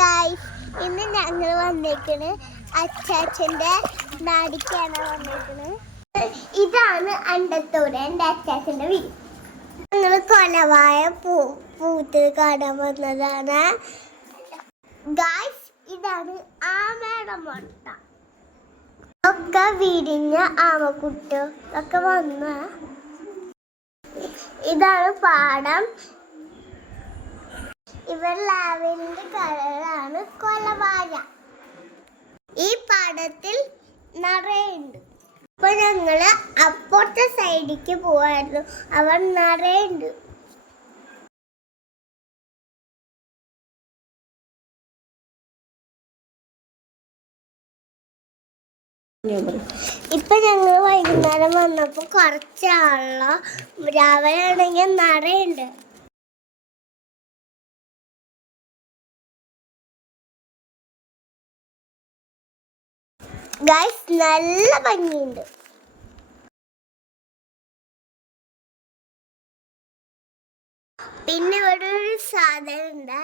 Guys ഇന്ന് ഞങ്ങൾ വന്നേക്കണ് അച്ചാച്ചന്റെ നാടിക്കാണ് വന്നേക്കണ്. ഇതാണ് അണ്ടത്തോട് എന്റെ അച്ചാച്ചന്റെ വീട്. ഞങ്ങൾ കൊലവായ പൂ പൂത്ത് കാണാൻ വന്നതാണ്. ഗായ്സ് ഇതാണ് ആമയുടെ മുട്ട. ഒക്കെ വിരിഞ്ഞ ആമക്കുട്ടോ ഒക്കെ വന്ന. ഇതാണ് പാടം. ഇവർ ലാവലിന്റെ കളറാണ് കൊലവാഴ ഈ പാടത്തിൽ നിറയുണ്ട്. അപ്പൊ ഞങ്ങൾ അപ്പുറത്തെ സൈഡിലേക്ക് പോവായിരുന്നു. അവർ നിറയുണ്ട്. ഇപ്പൊ ഞങ്ങൾ വൈകുന്നേരം വന്നപ്പോ കുറച്ചാളോ രാവിലെ ആണെങ്കിൽ നിറയുണ്ട്. ഗൈസ് നല്ല ഭംഗിയുണ്ട്. പിന്നെ ഒരു സാധനം ഉണ്ട്.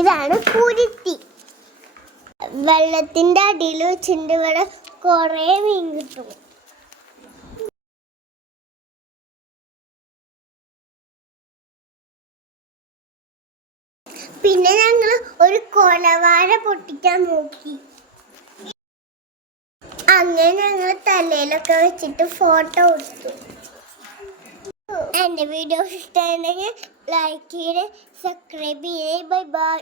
ഇതാണ് കുരുത്തി. വെള്ളത്തിന്റെ അടിയിൽ വെച്ചിട്ട് ഇവിടെ കുറേ മീൻ കിട്ടും. പിന്നെ ഞങ്ങൾ ഒരു കൊലവാഴ പൊട്ടിക്കാൻ നോക്കി. അങ്ങനെ ഞങ്ങൾ തലയിലൊക്കെ വെച്ചിട്ട് ഫോട്ടോ എടുത്തു. എന്റെ വീഡിയോസ് ഇഷ്ടമായിട്ടുണ്ടെങ്കിൽ ലൈക്ക് ചെയ്ത് സബ്സ്ക്രൈബ് ചെയ്യേ. Bye bye